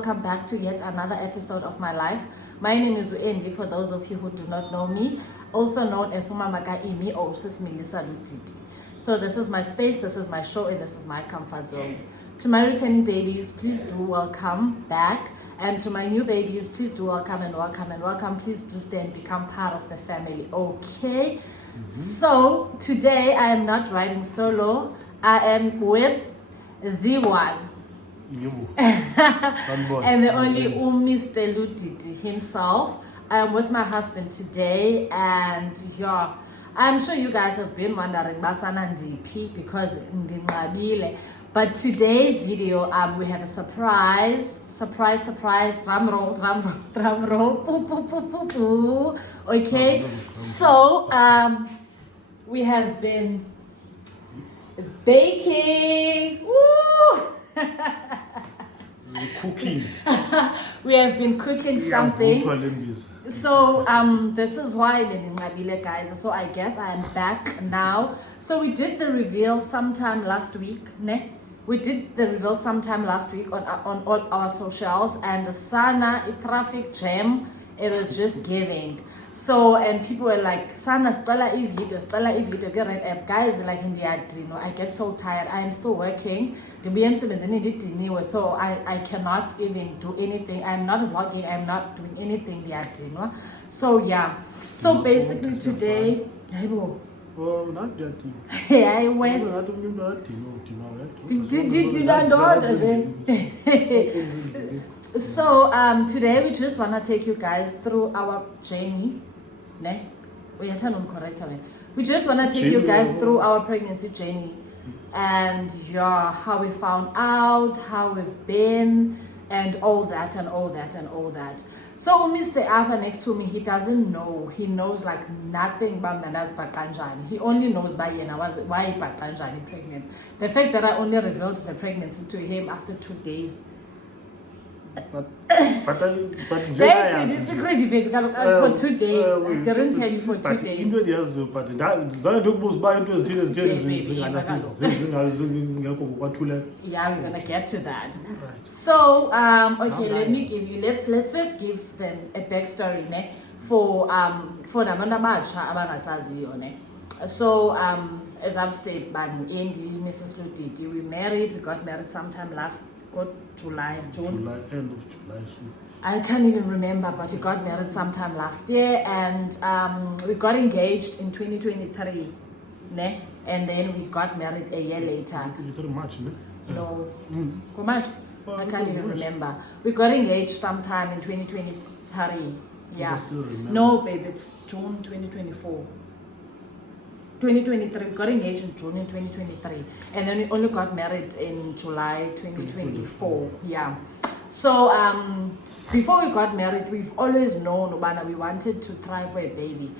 welcome back to yet another episode of my life. My name is Uendi, for those of you who do not know me, also known as Umamaka Imi or Sis Melissa Lutiti. So this is my space, this is my show, and this is my comfort zone. To my returning babies, please do welcome back. And to my new babies, please do welcome and welcome and welcome. Please do stay and become part of the family, okay? So today I am not riding solo. I am with the one. And the only Mr. Lutiti himself. I am with my husband today, and yeah, I'm sure you guys have been wondering Basana DP because Ndinqabile. But today's video, we have a surprise, drum roll, poo, poo, poo, poo, poo. Okay, so we have been baking. Woo! Cooking. We have been cooking something. So this is why guys. So I guess I am back now. So we did the reveal sometime last week, ne? We did the reveal sometime last week on all our socials, and Sana a traffic jam. It was just giving. So, and people were like, Sana, stella video, get right app. Guys, like in the ad, you know, I get so tired. I am still working. The BMC so I cannot even do anything. I'm not vlogging, I'm not doing anything yet, you know. So yeah. So basically today, Oh, not that. yeah, I was. Did you not know So today we just wanna take you guys through our journey. Ne? We just wanna take you guys through our pregnancy journey, and yeah, how we found out, how we've been, and all that and all that and all that. So Mr. Appa next to me, he doesn't know. He knows like nothing about Nanda's Bakanjani. He only knows by why Bakanjani pregnant. The fact that I only revealed the pregnancy to him after 2 days. But For 2 days. I didn't tell you for 2 days. Yeah, we're gonna get to that. So okay, let me give you let's first give them a backstory ne for nabantu abatsha abangasaziyo ne. So as I've said, Andy, Mrs. Lutiti, we got married sometime July, end of July. I can't even remember, but we got married sometime last year, and we got engaged in 2023, ne? And then we got married a year later. March, ne? No, March. I can't even remember. We got engaged sometime in 2023. Yeah. No, babe, it's June 2024. 2023, we got engaged in June in 2023, and then we only got married in July 2024. Yeah. So before we got married, we've always known Ubana we wanted to try for a baby.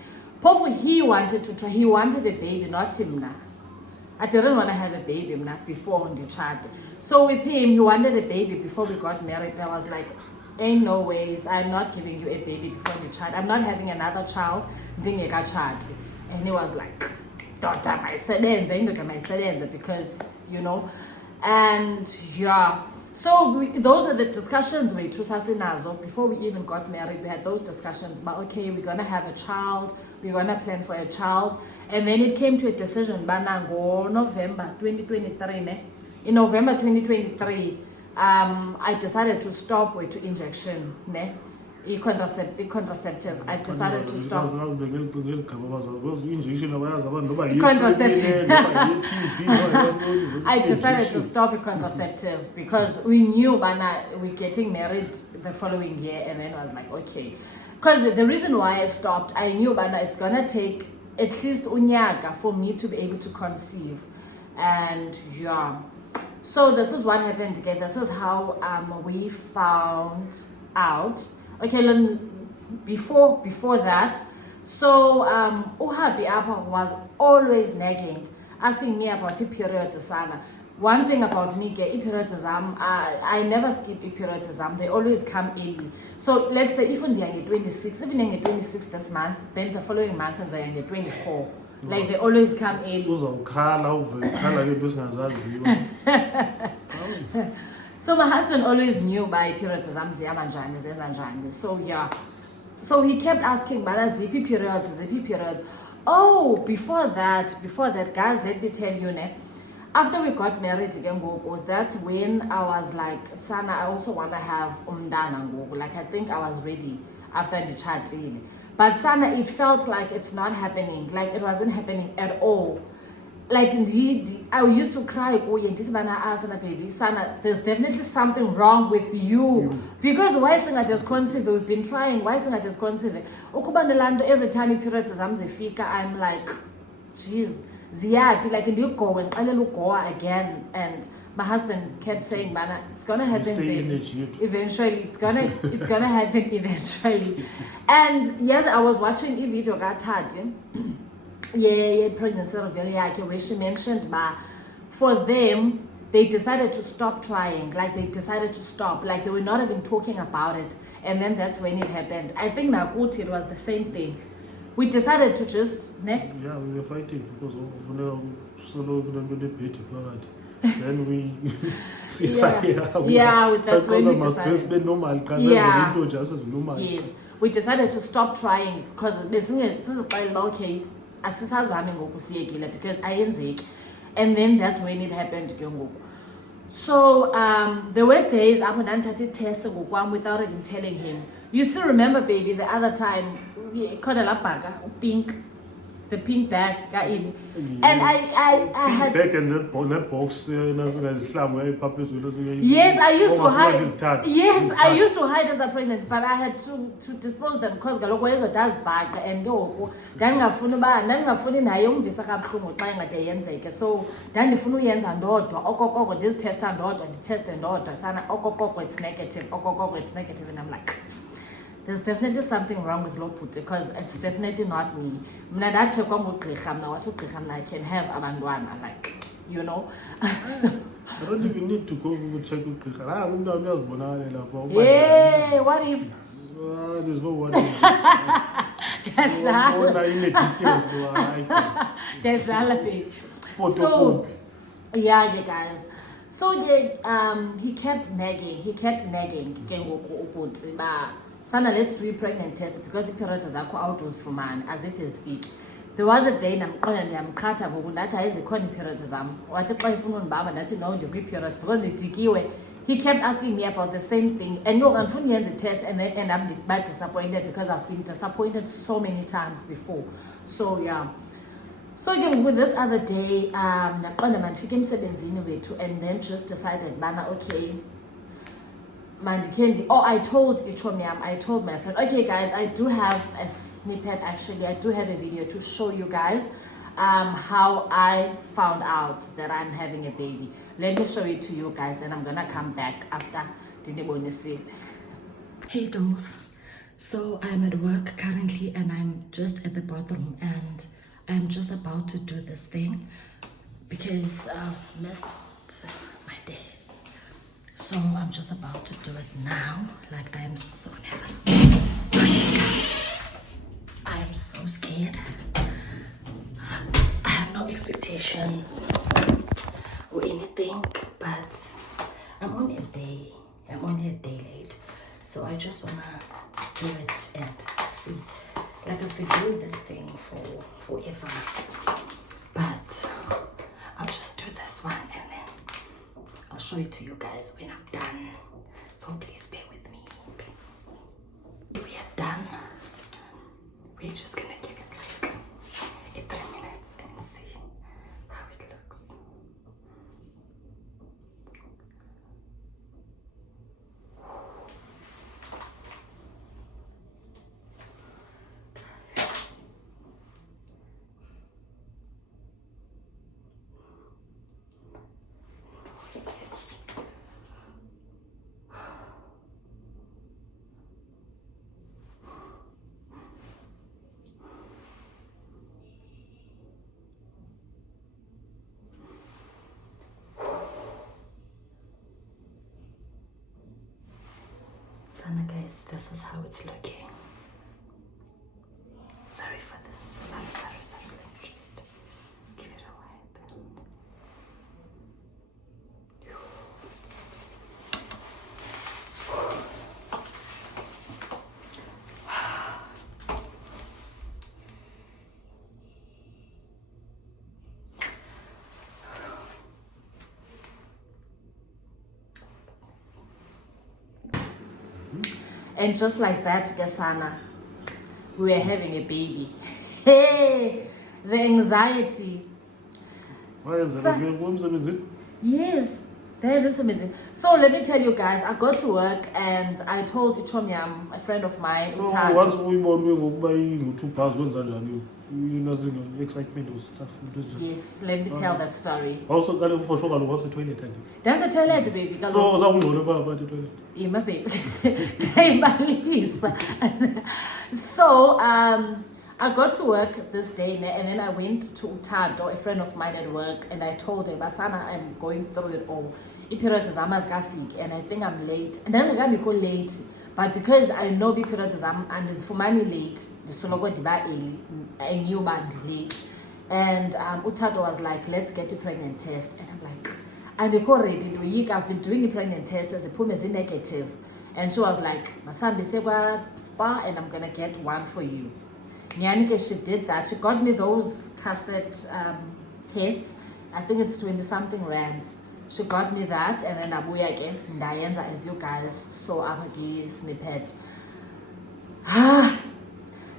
Pofu, he wanted a baby, not him now. I didn't want to have a baby before on the child. So with him, he wanted a baby before we got married. I was like, ain't no ways, I'm not giving you a baby before the child. I'm not having another child, and he was like, daughter, my because, you know, and yeah. So those were the discussions we before we even got married. We had those discussions, but okay, we're gonna have a child, we're gonna plan for a child, and then it came to a decision. November 2023, ne? In November 2023, I decided to stop with injection, ne? Contraceptive. I decided to stop. I decided to stop a contraceptive because we knew we're getting married the following year, and then I was like, okay. Because the reason why I stopped, I knew it's gonna take at least unyaka for me to be able to conceive, and yeah. So this is what happened again. This is how we found out. Okay, before that, so Uhabi Appa was always nagging, asking me about the periods. One thing about me, periods, I never skip periods. They always come early. So let's say if they are 26, even in 26 this month, then the following month they are 24. Like they always come early. So my husband always knew by periods zam zihamba njani, zenza njani. So yeah. So he kept asking, "Bala zippy periods, zippy periods." Oh, before that, guys, let me tell you, ne, after we got married again, that's when I was like, Sana, I also want to have umdana. Like, I think I was ready after the chat. But Sana, it felt like it's not happening. Like, it wasn't happening at all. Like, indeed, I used to cry, baby, Sana, there's definitely something wrong with you. Because why is it just conceive? We've been trying. Why is it just conceive? Every time periods I'm like, jeez, Ziad, like, you go and I little go again. And my husband kept saying, Bana, it's gonna happen eventually. It's gonna happen eventually. And yes, I was watching a video pregnancy reveal where she mentioned for them they decided to stop trying, like they decided to stop, like they were not even talking about it, and then that's when it happened. I think Nakuti, it was the same thing. We decided to just yeah, we were fighting because of solo then we that's when we decided. Normal. Yes, we decided to stop trying because okay, because and then that's when it happened. So there were days I would test without even telling him. You still remember, baby, the other time the pink bag and I had back in that box yes, I used to hide. Yes, I used to hide as a pregnant, but I had to dispose them because galoko does bag and go ndandingafuni naye umvisa kabuhlungu xa ingade yenzeke. So ndandifuna uyenza ndodwa okokoko ndizithesta ndodwa nditheste ndodwa sana okokoko it's negative and I'm like, there's definitely something wrong with Loput because it's definitely not me. I can have abandwana, like, you know. So, I don't even need to go check with Krishna. yeah, what if? There's no what if. There's baby. So, yeah, you guys. So yeah, he kept nagging. Sana, let's do a pregnant test because the periods are outdoors for man as it is fake. There was a day namkata that I is a periods what if I found Baba that's no degree periods because the tikiwe. He kept asking me about the same thing and no one the test and then end up disappointed because I've been disappointed so many times before. So yeah. So again with this other day, and then just decided, Bana, okay. I told my friend, okay guys, I do have a snippet, actually I do have a video to show you guys how I found out that I'm having a baby. Let me show it to you guys, then I'm gonna come back after the Hey dolls, so I'm at work currently and I'm just at the bathroom and I'm just about to do this thing because I've missed my day. So I'm just about to do it now. Like, I am so nervous. I am so scared. I have no expectations or anything, but I'm only a day late. So I just wanna do it and see. Like, I've been doing this thing for forever. But I'll just do this one and then I'll show it to you guys when I'm done. So please bear with me. We are done. We're just gonna give it like 3 minutes and see how it looks. Sana guys, this is how it's looking. Sorry for this. Sorry. Let me just give it a wipe. And just like that, Kesana, we were having a baby. Hey, the anxiety. Yes, that is amazing. So let me tell you guys, I got to work and I told Ichomyam, a friend of mine, Utado. Once uyibonwe ngokuba ingu-2 bars wenza njani nothing excitement or stuff. Yes, let me tell that story. Also kaloku for sure kaloku toilet and That's the toilet, baby. so zakungcono phaa phakathi toilet. Yeah, my baby. So I got to work this day and then I went to Utado, a friend of mine at work, and I told him, Basana, I'm going through it all. Periods is and I think I'm late. And then I got me late. But because I know periods and it's for money late, the solo I knew about late. And Utado was like, let's get a pregnant test. And I'm like, and the already week I've been doing the pregnant test as a pum is negative. And she was like, Masambi Sewa spa and I'm gonna get one for you. Nyanike, she did that. She got me those cassette tests. I think it's 20 something rands. She got me that and then Abuya again. Ndayenza, as you guys saw up a snippet.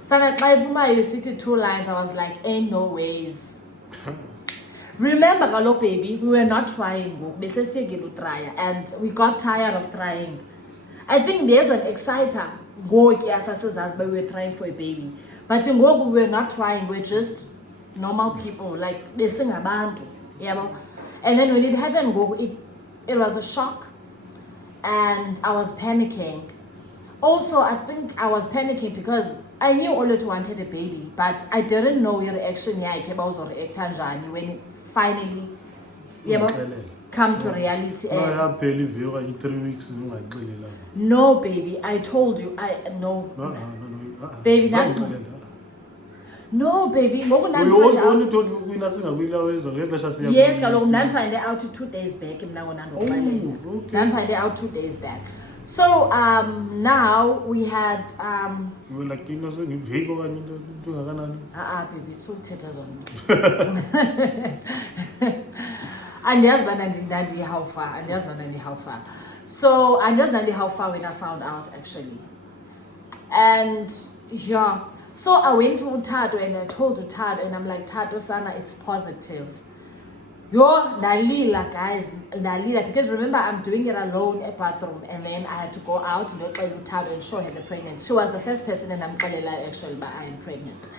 Sana Kaibuma, you see 2 lines. I was like, ain't no ways. Remember, Galo baby, we were not trying. And we got tired of trying. I think there's an exciter. But we were trying for a baby. But in Gogo, we were not trying. We're just normal people. Like, they sing about it. Yeah. And then when it happened, it was a shock. And I was panicking. Also, I think I was panicking because I knew Olotu wanted a baby. But I didn't know your reaction when it finally come to reality. No, 3 weeks. No, baby, I told you. No. Baby, that. No, baby. You only told me nothing. Yes, I'll find out 2 days back. Okay. I'll find out 2 days back. So now we had you were like innocent vehicle baby, so taters on. And yes, but how far? And yes, but how far? So and just how far when I found out actually. And yeah, so I went to Utado and I told Utado and I'm like, Tado Sana, it's positive. Yo, Nalila, guys, Nalila, because remember I'm doing it alone at bathroom and then I had to go out to Utado and show her the pregnant. She was the first person and I'm actually, but I am pregnant.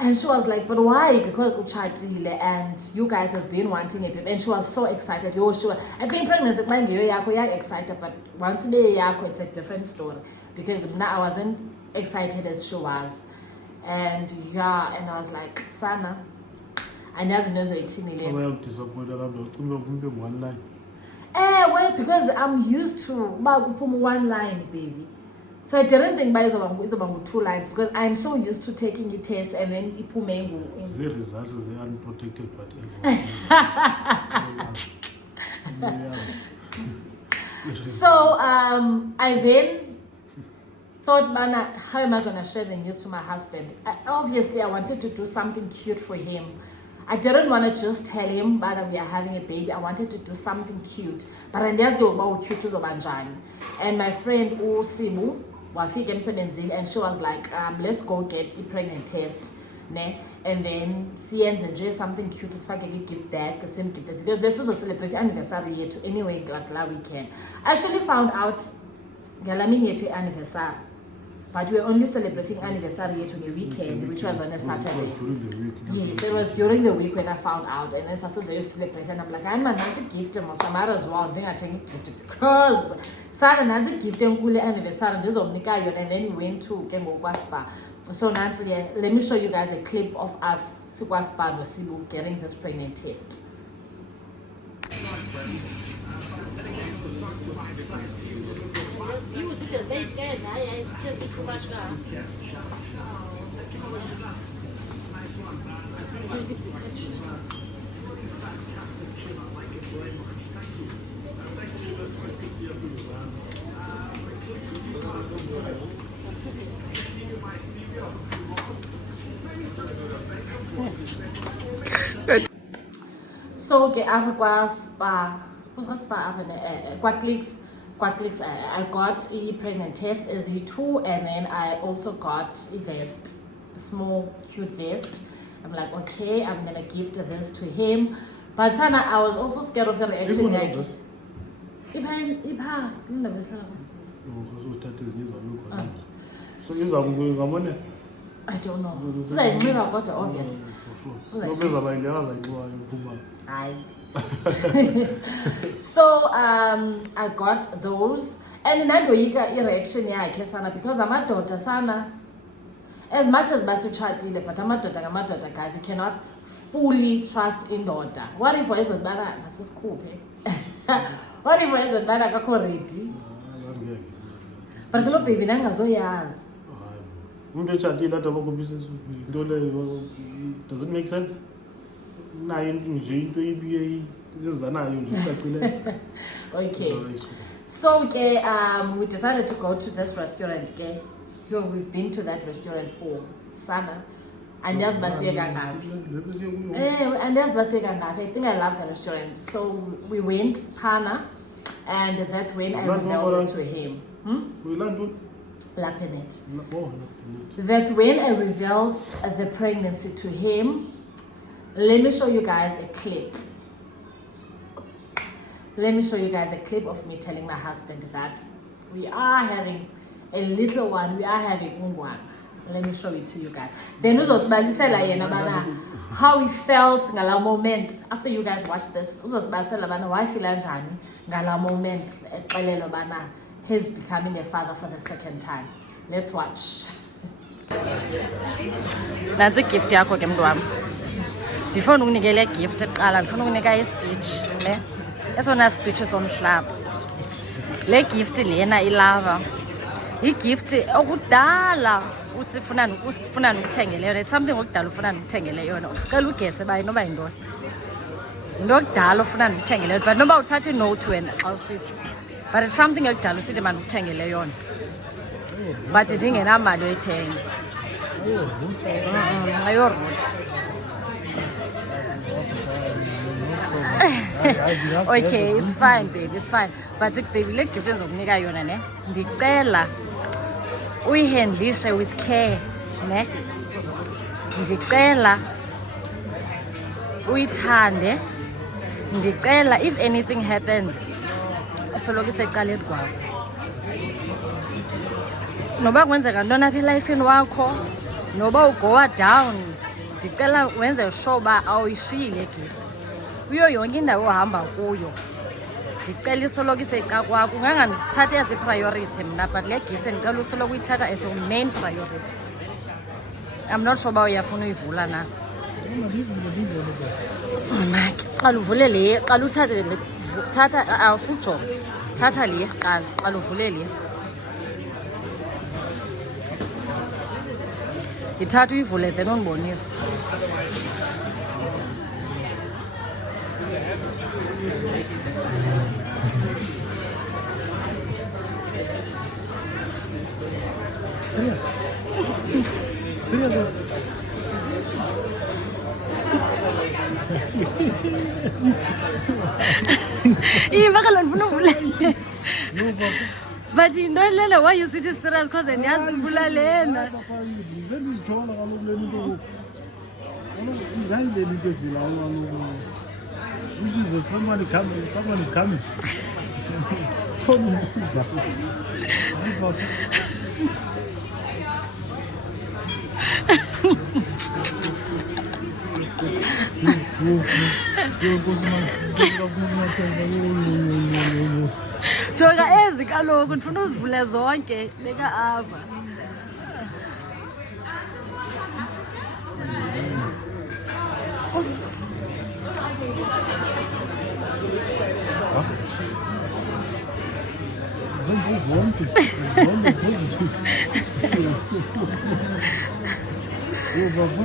And she was like, but why? Because Uchatile and you guys have been wanting a baby. And she was so excited. Yo, she was, I think pregnancy might be excited, but once it's a different story. Because now I wasn't excited as she was. And yeah, and I was like, Sana, I never know the 18 wait, because I'm used to one line, baby. So I didn't think it's about 2 lines because I'm so used to taking the test and then the results is unprotected but So I then thought, man, how am I gonna share the news to my husband? Obviously I wanted to do something cute for him. I didn't want to just tell him that we are having a baby. I wanted to do something cute. But I just do about cute to Zobanjani. And my friend Sibu, and she was like, let's go get a pregnant test. Ne? And then CNs and J something cute is like a gift back, the same gift because this is a celebration anniversary yet anyway like weekend. I actually found out Galamini to anniversary. But we were only celebrating anniversary to the weekend, which was on a Saturday. Yes, it was during the week when I found out. And then Saturday you celebrate. And I'm like, I'm a Nancy gift him or some as well. I think I take a gift because Sarah Nancy gift him cool anniversary. And then we went to Kengo Spa. So Nancy, let me show you guys a clip of us Spa Sibu getting this pregnant test. So okay, apa kwa spa apa ne kwa clicks I got a pregnant test as U2, and then I also got a vest, a small cute vest. I'm like, okay, I'm gonna gift this to him. But Sana, I was also scared of the reaction. Like, I don't know. Obvious. So I got those, and nandoyika reaction yakhe Sana, because amadoda Sana, as much as basichatile, but amadoda guys, you cannot fully trust indoda. What if wayezodibana masisikhuphe? What if wayezodibana akakho ready? But kulo baby nangazoyazi. Umuntu etshatile ade abakhombisa into leyo, does it make sense? Nayo nje into ezanayo nje icacile. Okay. So we decided to go to this restaurant. We've been to that restaurant for Sana. And there's Basega Ngapi. I think I love the restaurant. So we went Pana, and that's when I revealed it to him. Lapinet. That's when I revealed the pregnancy to him. Let me show you guys a clip. Let me show you guys a clip of me telling my husband that we are having a little one. We are having one. Let me show it to you guys. Then uzosibalisela yena bana how he felt ngala moment after you guys watch this. Uzosibalisela bana why feel njani ngala moment exelelwa bana he's becoming a father for the second time. Let's watch. That's a gift yakho ke mntu wami. Before ukunikele gift eqala ndifuna ukunika i-speech ne. Esona speech somhlaba. Le gift lena ilava. I-gift okudala usifuna ukuthengele yona. It's something okudala ufuna ukuthengele yona. Ucela ugese bayi noba yintoni. Into okudala ufuna ukuthengele yona, but noba uthatha inote wena xa usitsho. But it's something okudala usithi manje ukuthengele yona. But ndingenamali oyithenga. Ayorutha. Okay, it's fine baby, it's fine. But baby, le gift ezokunika yona ne. Ndicela uyihandlishe with care ne. Ndicela uyithande. Ndicela if anything happens isoloko isecaleni kwakho. Noba kwenzeka ntoni apha elifeni wakho, noba ugoa down, ndicela wenze sure uba awuyishiyi le gift. Kuyo yonke indawo ohamba kuyo ndicela isoloko iseca kwakho. Ungangandithatha as i-priority mna, but le gift ndicela usoloko uyithatha as your main priority. I'm not sure uba uyafuna uyivula na. Maki qala uvule le, qala uthathe le, thatha awusujonga, thatha le qala uvule le. Ithatha uyivule then undibonise. Bakala ndifuna uvula. But into lele why you sit serious because ndiyazi uvula lena. Which is someone coming, someone is coming. Jonga ezi kaloku ndifuna uzivule zonke beka apha. Zonke positive. Baba.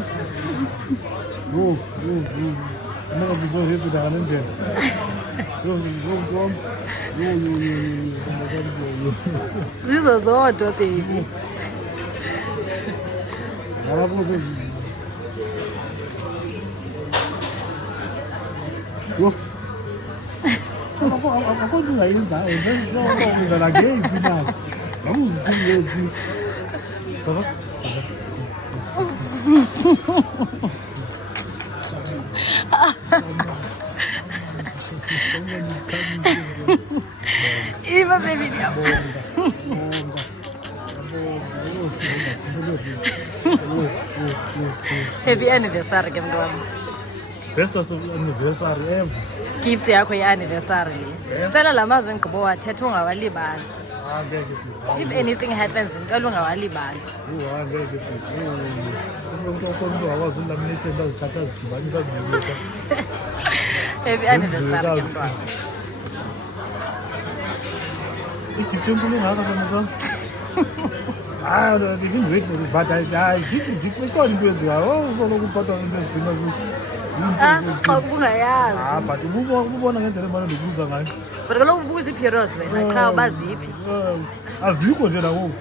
Não, eu vou ver da Ananda. Zizo zodwa baby. akho nto ungayenzayo wenza nangeyiphi na ngakuzithingephi Eva baby. Happy anniversary ke mntu wam. best anniversary ever. Gift yakho ye-anniversary le. Cela la mazwi engqibo wathetha ungawalibali. If anything happens ngicela ungawalibali. Angeke umntu akwazi ulaminate into azithatha azidibanisa kunye. Happy anniversary ke mntu wam. igift enkulu ngaka samazam. I didn't wait for it, but I ikhona into yenziwayo usoloko uphathwa into ezigcina Xa ungayazi. but ubona ngendlela emane ndikubuza ngayo. But kaloku ubuza ii-periods wena qha uba ziphi. Azikho nje nangoku.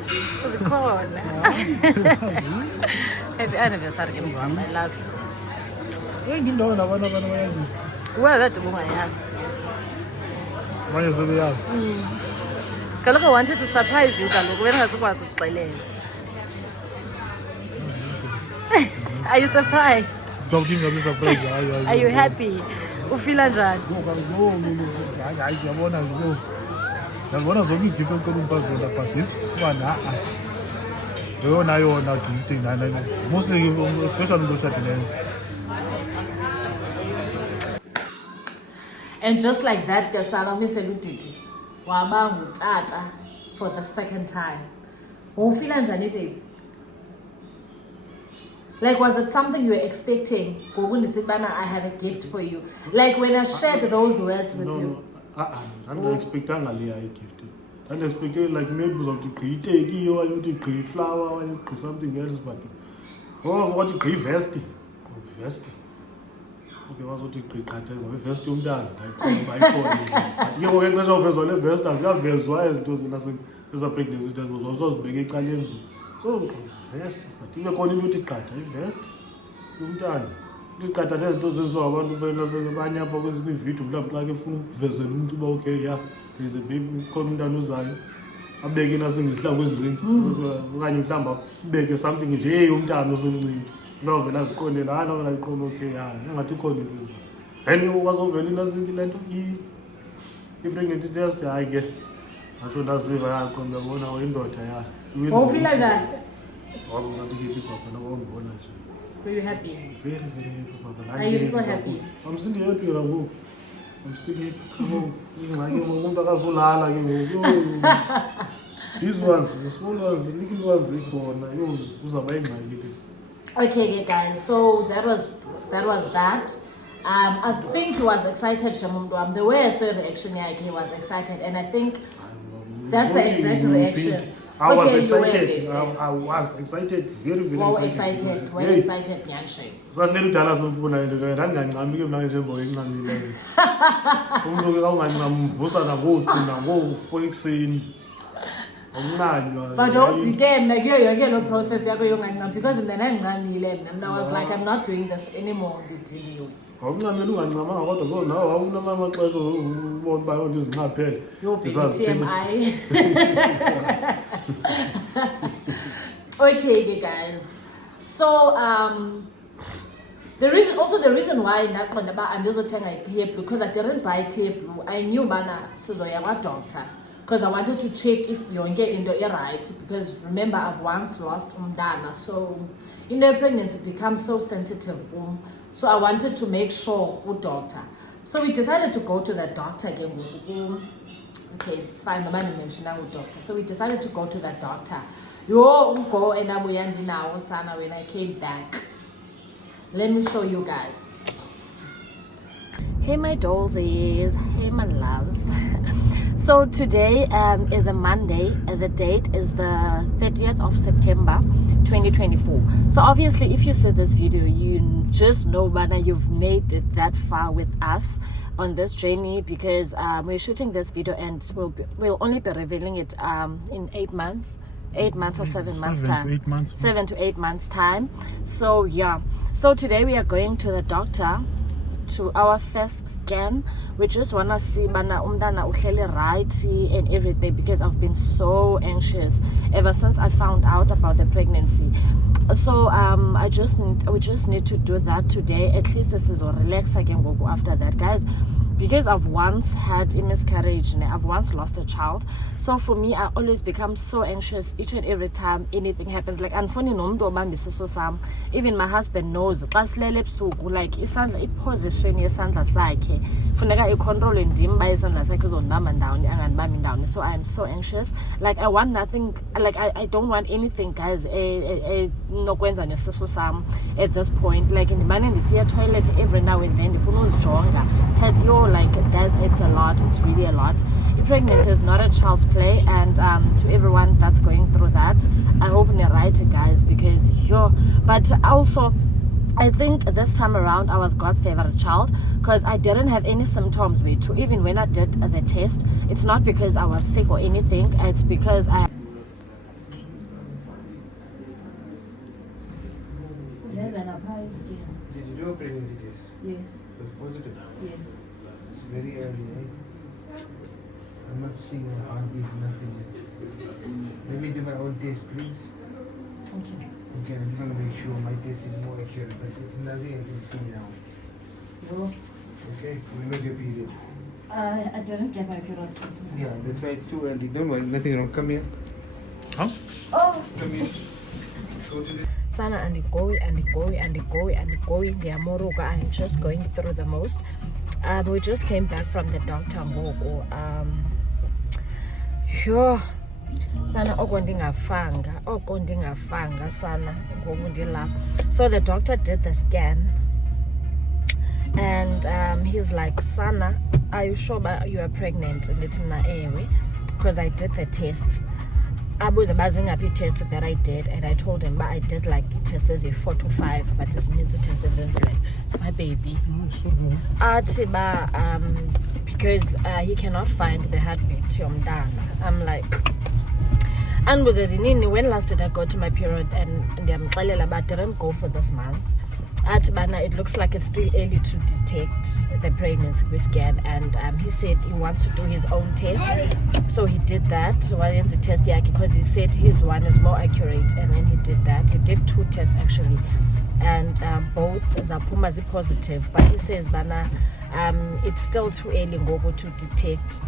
Zikhona. Happy anniversary ke mntu wam. I love you. Ndim ndawo nabantu bayazi. Uwe wedwa ubungayazi. Abanye sebeyazi. Kaloku I wanted to surprise you kaloku bendingazukwazi ukuxelela. Are you surprised? Don't ngabe surprise hayi. Are you happy? Ufila njani? Hayi yabona lo. Yabona zonke igift ocela umpazela but this one yona gifting nana. Mostly especially lo shadileyo. And just like that, Gasala, Mr. Ludidi, waba ngutata for the second time. Ufila njani baby? Like, was it something you were expecting? I have a gift for you. Like when I shared those words with you. Andingaexpectanga leya igift. Andingaexpecte like maybe uzawuthi gqi iteki okanye uthi gqi iflower okanye gqi something else but wathi gqi ivesti. Vesti. Okay, wazothi gqi qathe ngevesti yomntana ndayiqonda bayikhona. But ke ngoku exesha uvezwa le vesti azikavezwa ezinto zena eza pregnancy test uzozibeka ecaleni. So vesti but ibe khona into ethi qatha ivesti yomntana. Iqatha nezinto zenziwa abantu abanye apha kwividiyo mhlawumbi xa ke ufuna ukuvezela umntu uba okay yeah there is a baby khona umntana ozayo abeke nasengezihlangu ezincinci okanye mhlawumbi abeke something nje yomntana osemncinci lovela aziqondele hayi noko nayiqonda okay yeah engathi ikhona into ezayo then kwazovela inasinki le nto i-pregnancy test hayi ke atsho ndaziva yaqonda bona oyindoda ya Wawufila njani? ngathi ke ibhabha nawambona nje. Were you happy? Very, very happy, Papa. Are you still happy? I'm still happy, Rango. I'm still happy. Umuntu akazolala ke ngoku. These ones, the small ones, the little ones ikhona. Yo, uzaba ingxaki le. Okay, guys. So that was that. I think he was excited, Shamumdwam. The way I saw the reaction, yeah, he was excited, and I think that's the exact reaction. I was Okay, excited. I was excited, very, very Wow, excited. excited. Well excited, Nyanshe. Sahleli udala somfuna into ke ndangancami ke mna njengoba encamileyo. Umuntu ke awungancami mvusa nangoqina ngo4 ekseni. Awuncanywa. But don't again, like you're no process yakho yongancami because then I was like, I'm not doing this anymore. Did awuncamela ungancamanga kodwa bo nawe awunamaxesha ubona uba yonto izinqaphele your big TMI. Okay, guys. So the reason why I'm just saying I clear blue because I didn't buy clear blue. I knew bana sizoya kwa doctor because I wanted to check if yonke into right because remember I've once lost umntana, so in their pregnancy becomes so sensitive. So I wanted to make sure with doctor. So we decided to go to the doctor again. Okay, it's fine. The man mentioned with doctor. So we decided to go to the doctor. Yo, go and now sana when I came back. Let me show you guys. Hey my dollsies, hey my loves. So today is a Monday. The date is the 30th of September 2024. So obviously if you see this video, you just know whether you've made it that far with us on this journey because we're shooting this video and we'll only be revealing it in 8 months. 8 months or 7 months time. 7 to 8 months time. So yeah, so today we are going to the doctor to our first scan. We just wanna see bana umntana uhleli right and everything because I've been so anxious ever since I found out about the pregnancy. So we just need to do that today. At least this is relax again go after that, guys. Because I've once had a miscarriage and I've once lost a child, so for me I always become so anxious each and every time anything happens. Like even my husband knows like position yesandla sakhe funeka icontrol ndim ba isandla sakhe uzondibamba ndawoni angandibambi ndawoni. So I am so anxious, like I want nothing, like I don't want anything, guys, nokwenza nesisu sam at this point. Like ndimane ndisiya toilet every now and then ndifuna uzijonga yo, like guys, it's a lot, it's really a lot. Pregnancy is not a child's play, and to everyone that's going through that, I hope you're right, guys, because but also I think this time around I was God's favorite child because I didn't have any symptoms even when I did the test. It's not because I was sick or anything, it's because I Did you do a pregnancy test? Yes. It was positive. Yes. It's very early, eh? I'm not seeing a heartbeat, nothing yet. Let me do my own test, please. Okay. Okay, I just want to make sure my test is more accurate, but it's nothing I can see now. No. Okay, we got your period. I didn't get my period this morning. Yeah, that's why it's too early. Don't worry, nothing wrong. Come here. Huh? Oh. Come here. Go to the... Sana and going. Ndiyamoruka. I'm just going through the most. We just came back from the doctor ngoku. Sana oko ndingafanga sana ngoku ndilapha. So the doctor did the scan and he's like, Sana, are you sure you are pregnant? Ndithi mna ewe, because I did the tests. Abuza bazingaphi tests that I did, and I told him, but I did like tests as 4 to 5, but it's needs a test as like my baby. Athi ba because he cannot find the heartbeat yomntana. I'm like, and when last did I go to my period? And ndiyamxelela, but I didn't go for this month. It looks like it's still early to detect the pregnancy with scan, and he said he wants to do his own test, so he did that. So I didn't test yet because he said his one is more accurate, and then he did that. He did 2 tests actually, and both zaphuma positive. But he says it's still too early to detect.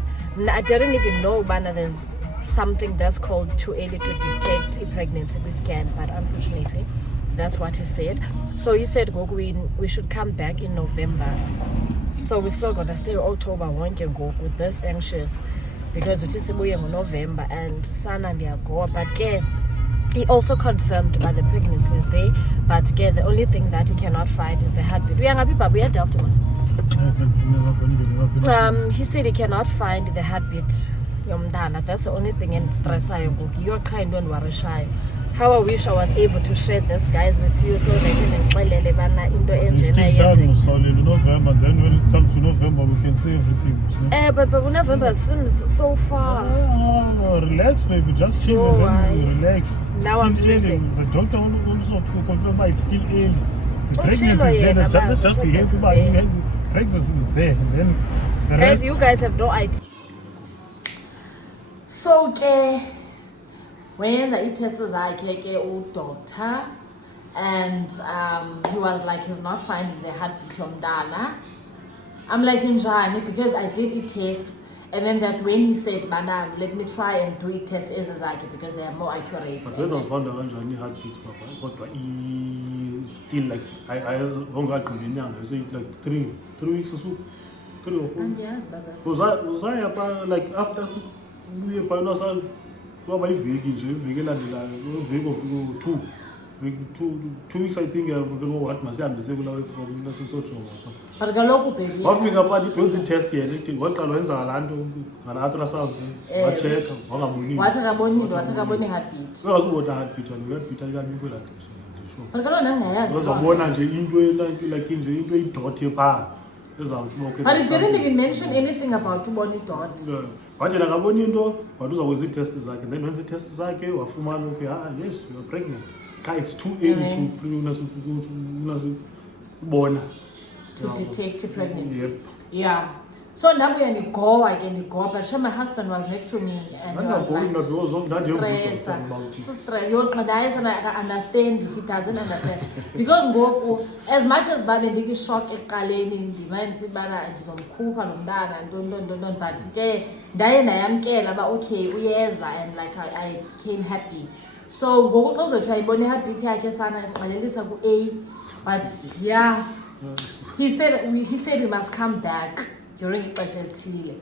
I didn't even know there's something that's called too early to detect a pregnancy with scan, but unfortunately that's what he said. So he said we should come back in November. So we're still gonna stay October with this anxious because it is in November and Sana ndiyagoa. But he also confirmed that the pregnancy is there, but the only thing that he cannot find is the heartbeat. He said he cannot find the heartbeat yomntana. That's the only thing, and stress you're kind of worry shy. How I wish I was able to share this, guys, with you so that It's still time, solid November. Then when it comes to November, we can say everything. But November seems so far. Relax, baby. Just chill and then relax. Now I'm stressing. The doctor also confirmed it's still early. The pregnancy is there. Let's just behave. Pregnancy is there. And then the rest. Guys, you guys have no idea. So, when I tested the doctor, and he was like, he's not finding the heartbeat yomntana. I'm like, njani, because I did tests, and then that's when he said, Madam, let me try and do test because they are more accurate. But when I was found out heartbeats, but still like I say like 3 weeks or so, 3 or 4. And yes, was I like after we were Well, iveki nje iveki elandelayo iveki of 2 weeks I think what masihambise kulawe from nasojonga but kaloku baby wafika phathi idonsi test yena ithi waqala wenza laa nto ngala ultrasound wacheka wathi akaboni heartbeat engazubona heartbeat heartbeat ayikabikho laa xesha but kaloku ndingayazi uzobona nje into like nje into idot phaa ezawutsho uba but he didn't even mention anything about ubona idot. But yena akaboni into but uzakwenza ii-test zakhe, then wenza ii-test zakhe wafumana okay yes you are pregnant. Guys, it's too early to unasibona. to detect pregnancy. Yep. Yeah. So ndabuya ndigowa ke ndigowa, but sure my husband was next to me and he was like, so stress. Yo qadayisa na I understand, he doesn't understand. Because ngoku as much as babe ndiki shock eqaleni ndimane sibana ndizomkhupha lo mntana ntontontonton, but ke ndaye ndayamkela ba okay uyeza, and like I became happy. So ngoku xa uzothiwa ibone heartbeat yakhe sana iqalelisa ku-A, but yeah, he said we must come back during ixesha elithile.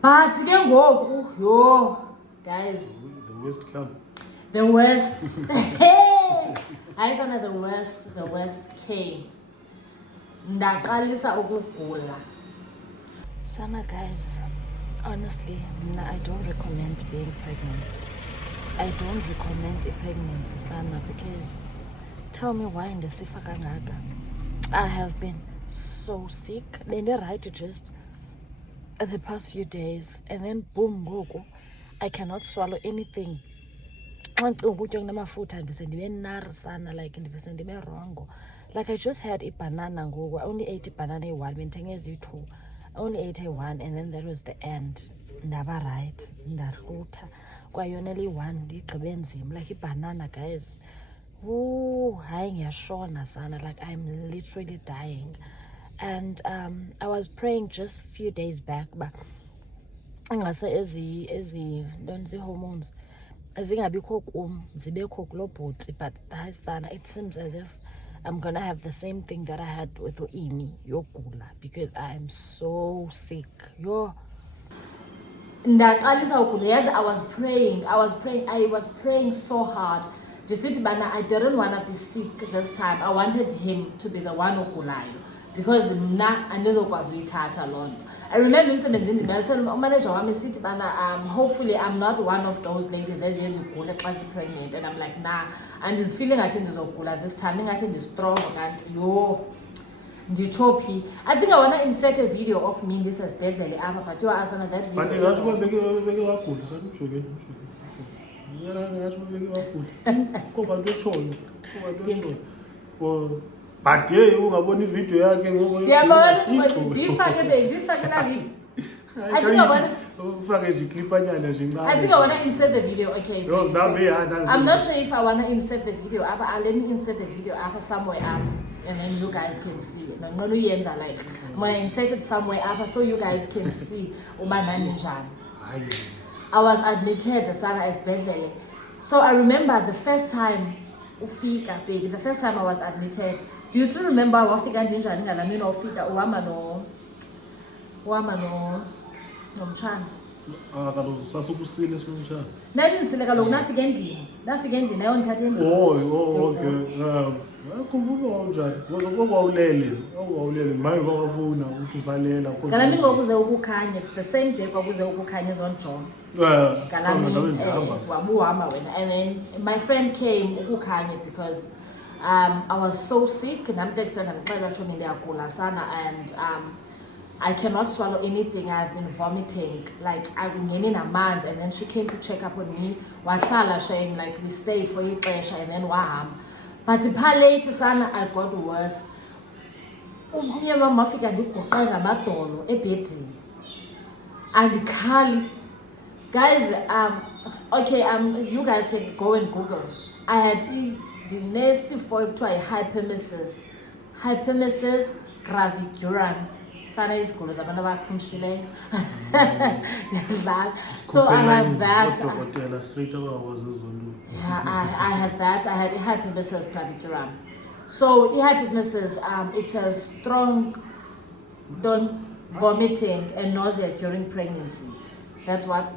But ke ngoku yo guys, The West come. the worst hayi sana, the worst came. Ndaqalisa ukugula sana guys. Honestly, I don't recommend being pregnant. I don't recommend a pregnancy sana, because tell me why ndisifa kangaka. I have been so sick. Right, just the past few days, and then boom, ngoku I cannot swallow anything. Like I just had a banana ngoku. I only ate a banana one. Bentengezi two. I only ate a one, and then that was the end. Ndaba right. Ndahlutha. Kwayoneli one ndigqibe nzima, like a banana, guys. Ooh, hayi ngiyashona sana, like I'm literally dying. And I was praying just a few days back, but ingase ezi hormones zingabikho kum, zibekho kulo bhuti, but hayi sana, it seems as if I'm gonna have the same thing that I had with Imi, yogula, because I am so sick. Yo. Ndaqalisa ukugula. Yes, I was praying so hard. I didn't want to be sick this time. I wanted him to be the one ogulayo, because mna andizokwazi uyithatha loo nto. I remember emsebenzini ndimalisela umanager wami esithi bana hopefully I'm not one of those ladies eziye zigule xa pregnant, and I'm like nah, and is feeling ngathi ndizogula this time, ingathi ndistrong kanti yo nditophi. I think I want to insert a video of me ndisesibhedlele apha, but you ask that video. But ngathi babeke wagula, kanti but hey, ungabona ivideo yakhe ngoku ndiyifake la video. I think I want to insert the video. Okay, I'm not sure if I want to insert the video, but let me insert the video somewhere up, and then you guys can see it. Like I'm gonna insert it somewhere up so you guys can see ubanani njani. I was admitted sana esibhedlele. So I remember the first time ufika, baby, the first time I was admitted. Do you still remember wafika njani ngalamini ufika uhamba nomtshana? Kaloku sasukusile sinomtshana. Nandisile kaloku nafika endlini ayondithatha endlini. Okay. Akhumbula njani? Wawulele manje bawafuna ukuthi usalela. Ngalamini ngokuze ukukhanya, it's the same day kwakuze ukukhanya zonjonga. Ngalamini wabuhamba wena. And then my friend came ukukhanya because I was so sick, and I'm texting and I cannot swallow anything. I've been vomiting, like I'm getting a man's, and then she came to check up on me. Wahlala shame, like we stayed for ixesha, and then wahamba. But later sana I got worse. Umnye mama afika ndiguqe ngamadolo ebhedini. Andikhali. Guys, okay, you guys can go and Google. I had nesifo ekuthiwa hypermesis gravidarum. Sana izigulo zabantu abakhumshileyo. So I have that. I had that. I had hypermesis gravidarum. So hypermesis, it's a strong vomiting and nausea during pregnancy. That's what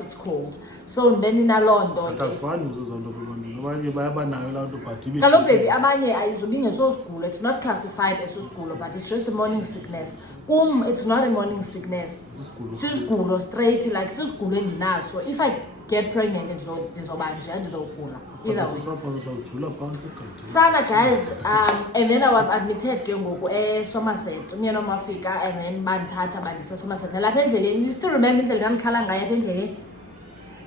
it's called. So then in Alondo. Hello baby, it's not classified as a school, but it's just a morning sickness. It's not a morning sickness. It's straight like so if I get pregnant, it's Sana guys, and then I was admitted to Somerset, Mafika, and then Bantata, Bandisa Somerset. You still remember the Kalanga?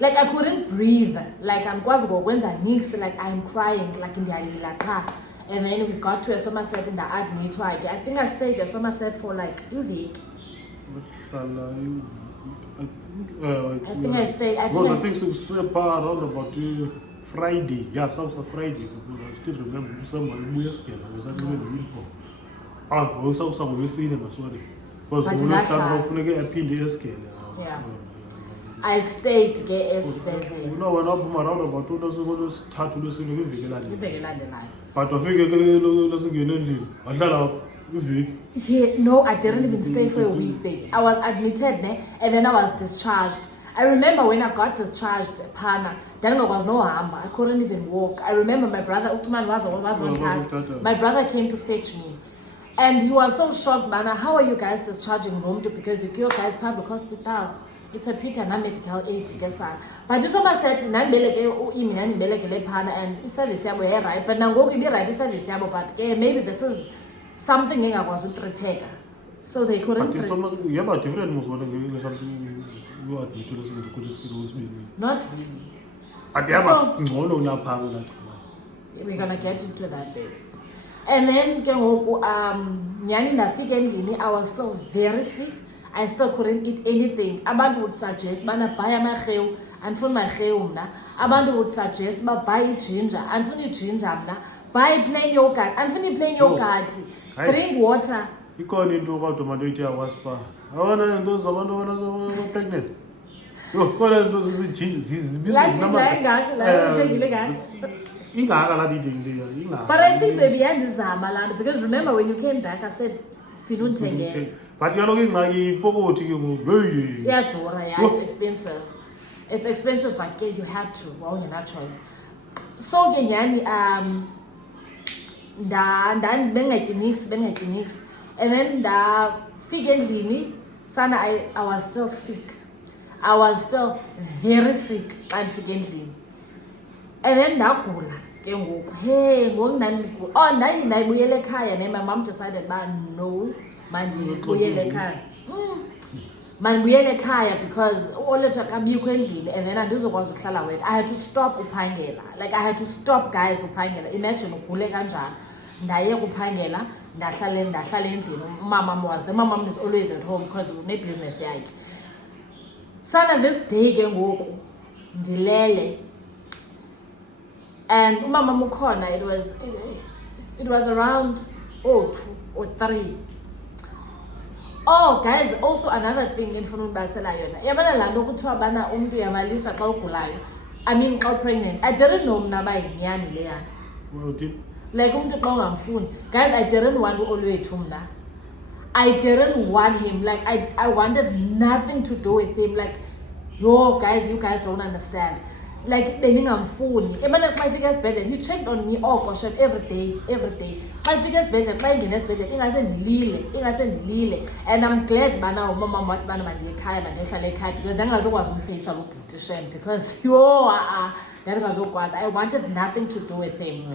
Like I couldn't breathe. Like I'm quasi when I like I'm crying, like in the car. and then we got to eSomerset nda-admithwa ke. I think I stayed eSomerset for like iveki. I think I stayed. Because I think it's around about Friday. Yeah, some Friday. Because I still remember someone who was scared. I was actually in the uniform. We saw someone seen him as well. Because But we were that's starting to get a scared. Yeah. I stayed ke esibhedlela. You know, when I'm around about 2 days ago, start to listen to me. Iveki elandelayo. But I think it's again. I thought Yeah, no, I didn't even stay for a week, baby. I was admitted and then I was discharged. I remember when I got discharged, Pana, then I was no harm. I couldn't even walk. I remember my brother, Ukman was on that. My brother came to fetch me. And he was so shocked, man. How are you guys discharging Romto? Because you guys public hospital. It's a Peter na medical aid kesa. But just almost said nanbeleke imi nanibeleke le Pana and service yabo right. But nangoku ibi right service yabo, but maybe this is something engakwazi ukutreateka, so they couldn't treat. Yeah, but different most what something you are to listen to skills. Not really. But yeah, so, we're gonna get into that, babe. And then nyani ndafika endlini, I was still very sick. I still couldn't eat anything. Abantu would suggest bana buy amarhewu, andifuni marhewu mna. Abantu would suggest ba buy ginger, andifuni ginger mna. Buy plain yogurt, andifuni plain yogurt. Drink water. Ikhona into kodwa manje oyithi awaspa. Awona into zabantu abana pregnant. Yo, khona into zizijinja zibizwa zinama. Ingaka la uthengile ngaka. Ingaka la didingi ingaka. But I think baby yandizama lana because remember when you came back I said phina undithengele. But kaloku ingxaki ipokothi ke ngoku. Hey. Iyadura, yeah, it's expensive. It's expensive but ke you had to. Wawungena choice. So ke nyani bengayityi nix, and then ndafika endlini sana. I was still sick. I was still very sick xa ndifika endlini, and then ndagula ke ngoku. Hey, ngoku ndandikugula. Ndayibuyela ekhaya my mom decided uba no, mandibuyele ekhaya. Mandibuyele ekhaya because uOletha kabikho endlini, and then andizokwazi ukuhlala wena. I had to stop uphangela. Like I had to stop, guys, uphangela. Imagine ugule kanjani. Ndayeka uphangela, ndahlala endlini. Umama was there. My mom is always at home because we made business yakhe. Sana this day ke ngoku ndilele, and umama mukhona, it was around 2 or 3. Oh guys, also another thing endifuna ukubalisela yona. Yabona laa nto kuthiwa bana umntu uyamalisa xa ugulayo. I mean xa pregnant. I didn't know mna uba yinyani leyana. Well, like umntu xa ungamfuni. Guys, I didn't want uOlwethu mna. I didn't want him. Like I wanted nothing to do with him. Like, yo guys, you guys don't understand. Like bendingamfuni. Ebana xa ifika esibhedlele, he checked on me gosh, every day. Xa ifika esibhedlele, xa ingena esibhedlele ingasendilile. And I'm glad bana umama wathi bana mandiye ekhaya, mandihlala ekhaya because ndandingazokwazi umfeyisa lo beautician because yo ndandingazokwazi. I wanted nothing to do with him.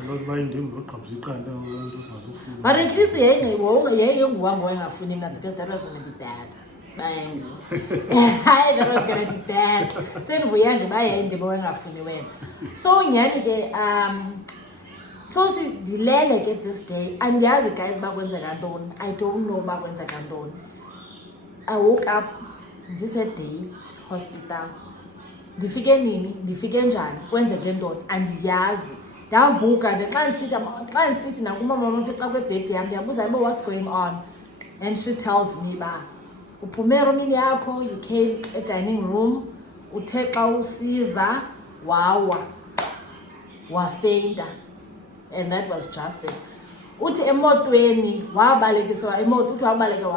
But at least yayinguhambo engafuni mna because that was going to be bad. That was gonna be bad. Sendivuya nje bayayindima wengafuni wena. So nyani ke so ndilele ke this day. Andiyazi guys bakwenzeka ntoni. I don't know bakwenzeka ntoni. I woke up day hospital. Ndifike nini? Ndifike njani? Kwenzeke ntoni? Andiyazi. Ndavuka nje xa ndisithi nakumama wam apha kwebhedi yam ndiyabuza ibo what's going on, and she tells me ba uphume eromini yakho, you came dining room, uthe xa usiza wafeyinta, and that was just it. Uthi emotweni wabalekiswa uthi wabaleka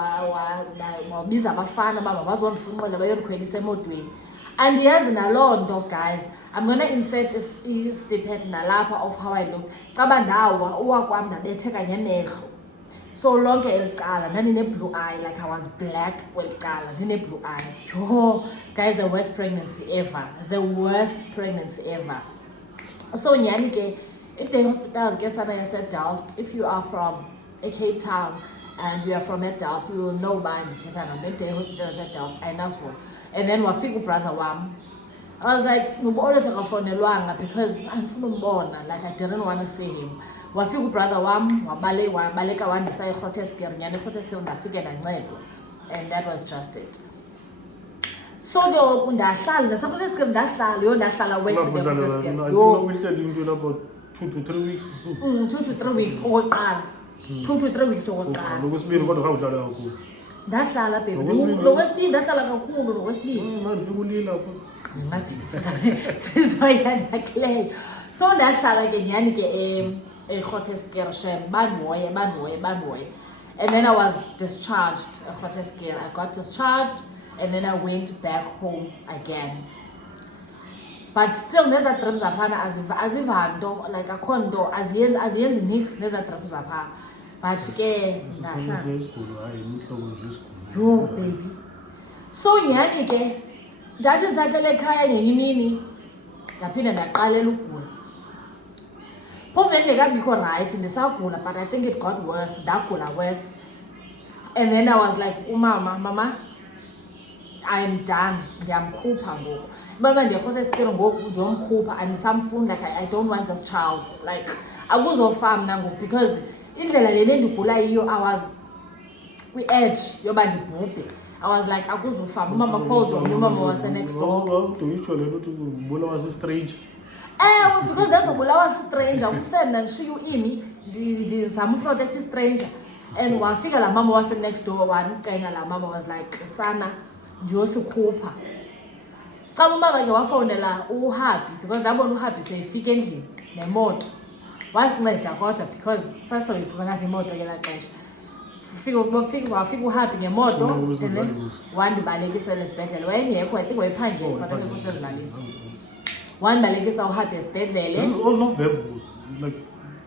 wabiza abafana baba bazondfunqela bayondikhwelisa emotweni. Andiyazi naloo nto guys. I'm gonna insert i-snippet nalapha of how I looked. Caba ndawa uwakwam ndabetheka ngemehlo. So lonke elicala blue eye, like I was black welicala blue eye. Yo guys, the worst pregnancy ever. So nyani ke iDay Hospital ke sana yase Delft. If you are from Cape Town and you are from Delft, you will know by ndithetha ngalo. iDay Hospital yase Delft ayinaso. And then wafika brother wam. I was like, uOletha akafonelwanga because andifuna umbona. Like I didn't want to see him. wafika ubrother wam wabaleka wandisa eGrootescuur. Nyhani eGrootescuur ndafike ndancedwa, and that was just it. So ke ngoku ndahlala naseGrootescuur, ndahlala west eGrootescuur. uhleli into lapho 2 to 3 weeks. 2 to 3 weeks okokuqala. 2 to 3 weeks okokuqala. Lokwesibini kodwa khawudlala kakhulu. Ndahlala baby. Lokwesibini ndahlala kakhulu lokwesibini. Ndifika ulila lapho. Sizoyandakleyo. So ndahlala ke nyhani ke eGrootescuur shem bandihoye. And then I was discharged eGrootescuur. I got discharged and then I went back home again. But still neza trips zaphana aziva nto, like akho nto aziyenzi nix neza trips zapha. But ke ndahlala. Yo baby. So nyhani ke ndathi ndisahlele ekhaya ngenye imini ndaphinda ndaqalela ukugula. Phofu ndingekabikho right ndisagula, but I think it got worse. Ndagula worse. And then I was like, mama, I'm done. Ndiyamkhupha ngoku. Mama ndiyaGrootescuur ngoku ndiyomkhupha andisamfuni, like I don't want this child. Like akuzofam nangoku because indlela le ndigula yiyo I was kwi-edge yoba ndibhubhe. I was like akuzofam. Umama called omnye umama wase next door. Ndiyitsho le nto uthi ubulawa si-stranger. Because that's ubulawa si-stranger. Ufem ndandishiya uImi ndizama uprotect i-stranger. And wafika la mama wase next door wandicenga. La mama was like, sana ndiyosikhupha. Xa umama ke wafowunela uHappy because ndabona uHappy seyifika endlini nemoto. Wasinceda kodwa because first of ifumana imoto ngelaa xesha. Wafika uHappy ngemoto and then wandibalekisela esibhedlele. Wayengekho, I think wayephangela but engekho sezilalini. Wandibalekisa uHappy esibhedlele. This is all November, like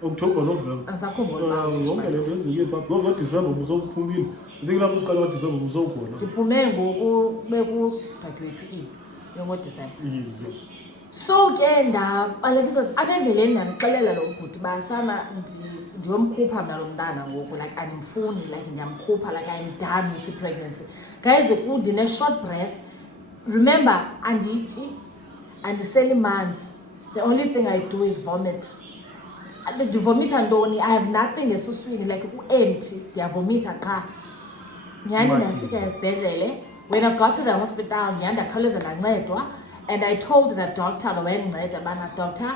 October, November. Andisakhumbula Yonke le nto yenzeke pha. Because ngoDisemba busophumile. I think lapho uqala ngoDisemba busokhona. Ndiphume ngoku bekudadewethu ngoDisemba. Yeah. So ke ndabalekisa apha endleleni ndamxelela lo bhuti uba sana ndiyomkhupha mna lo mntana ngoku, like andimfuni, like ndiyamkhupha, like I'm done with the pregnancy. Guys, ndine-short breath. Remember, andityi, andiseli manzi. The only thing I do is vomit. Ndivomita ntoni? I have nothing esuswini, like empty. Ndiyavomita qha. Nyhani ndafika esibhedlele. When I got to the hospital, nyhani ndakhawuleza ndancedwa. And I told the doctor, doctor,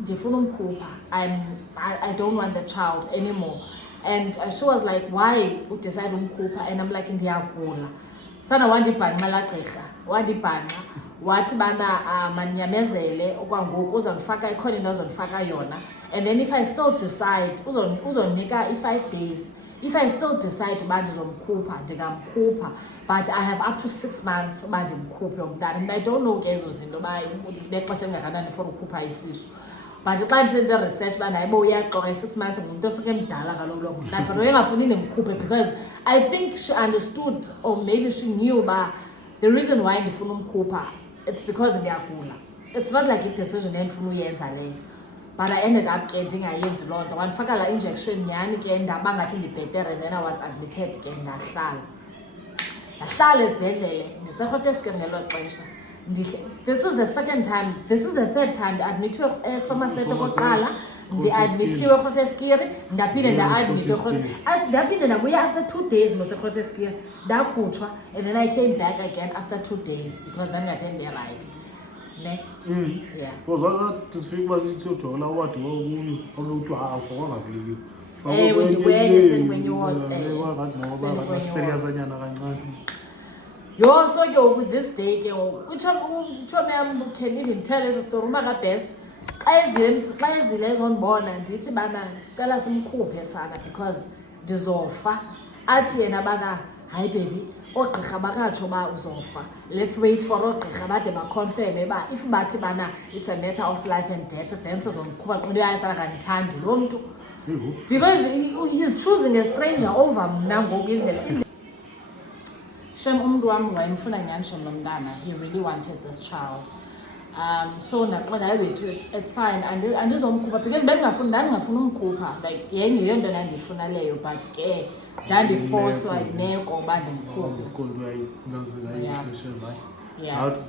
ndifuna umkhupha. I don't want the child anymore. And she was like, why you decide umkhupha? And I'm like, ndiyagula. Sana wandibhanqa la gqirha, wandibhanqa wathi bana manyamezele okwangoku uzondifaka ikhona into ozondifaka yona. And then if I still decide uzonika i-5 days. If I still decide uba ndizomkhupha ndingamkhupha, but I have up to 6 months uba ndimkhuphe umntana. And I don't know ke ezo zinto uba nexesha elingakanani for ukhupha isisu. But xa ndisenze research uba nayibo uyaxoka 6 months ngumntu osekemdala kaloku lo mntana. But wayengafuni ndimkhuphe because I think she understood, or maybe she knew uba the reason why ndifuna umkhupha, it's because ndiyagula. It's not like i-decision endifuna uyenza leyo. But I ended up getting ayenzi loo nto. Wandifaka la injection nyhani ke ndaba ngathi ndibhetere. Then I was admitted ke ndahlala esibhedlele ndiseGrootescuur ngelo xesha. This is the third time ndiadmithiwe eSomerset okokuqala, ndiadmithiwe eGrootescuur, ndaphinde ndaadmithiwe ndaphinde ndabuya after 2 days moseGrootescuur ndakhutshwa. And then I came back again after 2 days because ndandingathi ndibe-right. Yeah. Because what is fake was it to allow what you to have for one of you. Yo, so yo with this day, can even tell us a story about best. Xa ezilezonibona ndithi bana ndicela simkhuphe sana because ndizofa. Athi yena bana, hayi baby, oogqirha bakatsho ba uzofa. Let's wait for oogqirha bade baconfirme ba if bathi bana it's a matter of life and death, then sizomkhupha qonto yayisana kandithandi lo mntu. Because he's choosing a stranger over mna ngoku indlela. Shem umntu wam wayemfuna nyhani shem lo mntana. He really wanted this child. So ndaqonda hayi wethu it's fine andizomkhupha because ndandingafuni umkhupha, like yengeyo nto ndandiyifuna leyo, but ke ndandifoswa yimeko uba ndimkhuphe.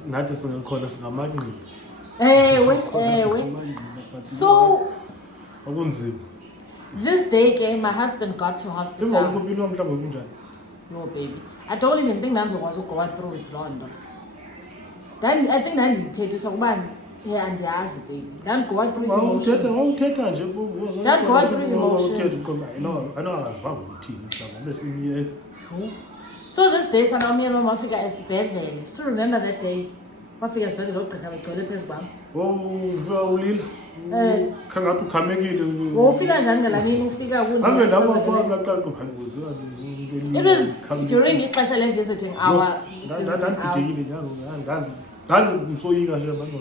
Nathi singakhona singamanqina. Ewe. So akunzima. This day ke my husband got to Emva hospital. kokuphinwa mhlawumbe kunjani? No baby, I don't even think ndandizokwazi ugoa through with loo nto. Then I think ndandithethiswa ukuba andiyazi baby, ndandigoa through emotions. Wawuthetha nje That go through emotions. anokangazivanga ukuthini mhlawumbe besimyeka. So this day sanami mama wafika esibhedlele. Still remember that day? Wafika esibhedlele ogqirha begcwele phezu kwam. Ufika ulila khangathi ukhamekile. Ufika njani ngalaa mini ufika kunje? Ave lapha kwaqala kuphangisa. It was during ixesha le-visiting hour. Ndandibhidekile njalo ndandisoyika nje abantu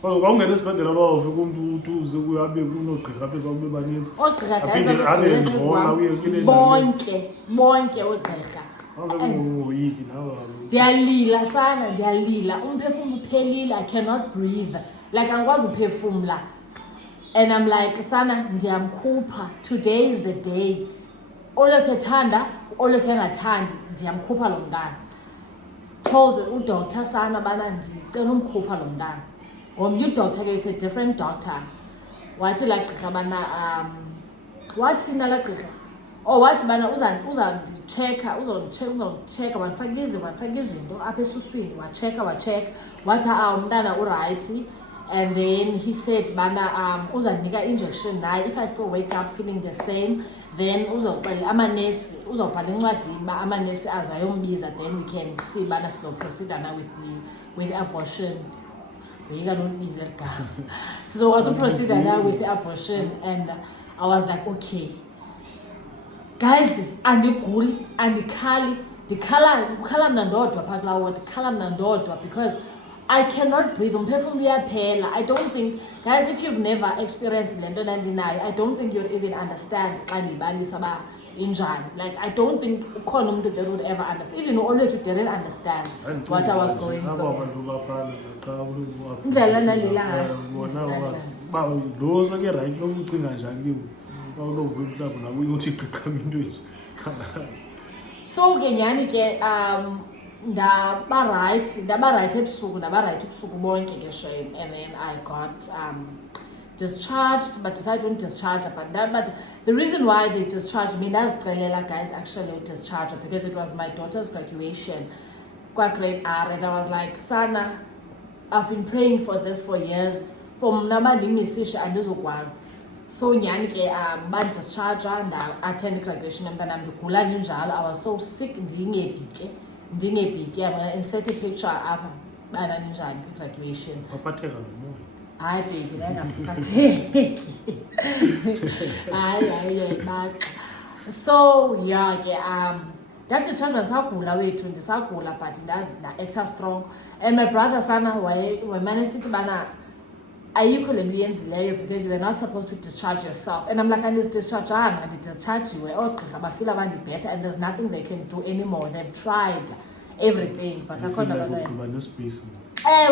kwawungena esibhedlela loba ufika umntu uze kuyabe kunogqirha phezu kwabo bebaninzi. Oogqirha guys abegcwele phezu kwam. Bonke oogqirha. Ungoyiki nawe. Ndiyalila sana, ndiyalila. Umphefumlo uphelile, I cannot breathe. Like angikwazi uphefumla. And I'm like, sana ndiyamkhupha. Today is the day. Olethe thanda, olethe engathandi, ndiyamkhupha lo mntana. Told udoctor sana bana ndicela umkhupha lo mntana. Ngomnye udoctor ke it's a different doctor. Wathi la gqirha bana wathi nala gqirha. Oh wathi bana uzandichecka, uzondichecka wandifaka izinto apha esuswini, wachecka wathi umntana uright. And then he said bana uzandinika injection naye if I still wake up feeling the same, then uzoxela amanesi, uzobhala incwadi ba amanesi azayombiza, then we can see bana sizoproceed na with abortion. Uyika nokubiza ligama. Sizokwazi uproceed na with abortion. And I was like, okay. Guys, andiguli, andikhali, ukhala mna ndodwa phakathi kulaa ward, ukhala mna ndodwa because I cannot breathe. Umphefumlo uyaphela. I don't think, guys, if you've never experienced le nto ndandinayo, I don't think you'll even understand xa ndibalisa ba injani. Like, I don't think ukhona umuntu that would ever understand. Even always didn't understand what I was going through. Indlela ndandila ngayo. Lo sake right lo ucinga njani kiwo? Awunovuka mhlawumbe nawe uyothi iqhiqhama into nje. So ke nyani ke ndaba right ebusuku bonke ke shame. And then I got discharged, but decided to discharge but the reason why they discharged me, guys, actually discharged because it was my daughter's graduation, grade R, and I was like, sana, I've been praying for this for years. From nabandimissisha andizokwazi. So nyani ke discharged and I attended graduation mntana ndigula njalo. I was so sick ndingebhitye. I'm gonna insert a picture apha bana ninjani graduation. Waphatheka nomoya. Hayi baby ngaphatheki. Hayi. So yeah ke ndathi children sagula wethu ndisagula but ndazi actor strong. And my brother sana managed sithi bana ayikho le nto uyenzileyo because you were not supposed to discharge yourself. And I'm like, andizidischargeanga, ndidischargiwe. Oogqirha bafila bandibhetha and there's nothing they can do anymore. They've tried everything but akhona loo nto.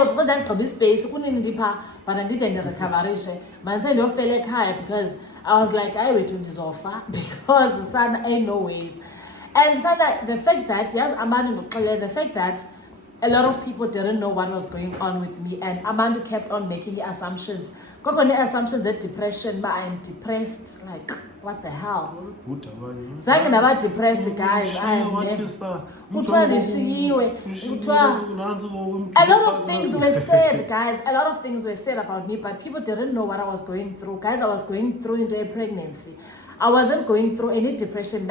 Because ndandigqiba ispace kunini ndipha but andide ndirecoverishe mandise ndiyofela ekhaya because I was like hayi wethu ndizofa because sana ain't no ways. And sana the fact that yazi abantu ndikuxelele the fact that a lot of people didn't know what was going on with me and Amandu kept on making assumptions. Kokone assumptions that depression, but I'm depressed. Like, what the hell? Zange ndaba depressed, guys. A lot of things were said, guys. A lot of things were said about me, but people didn't know what I was going through. Guys, I was going through into a pregnancy. I wasn't going through any depression.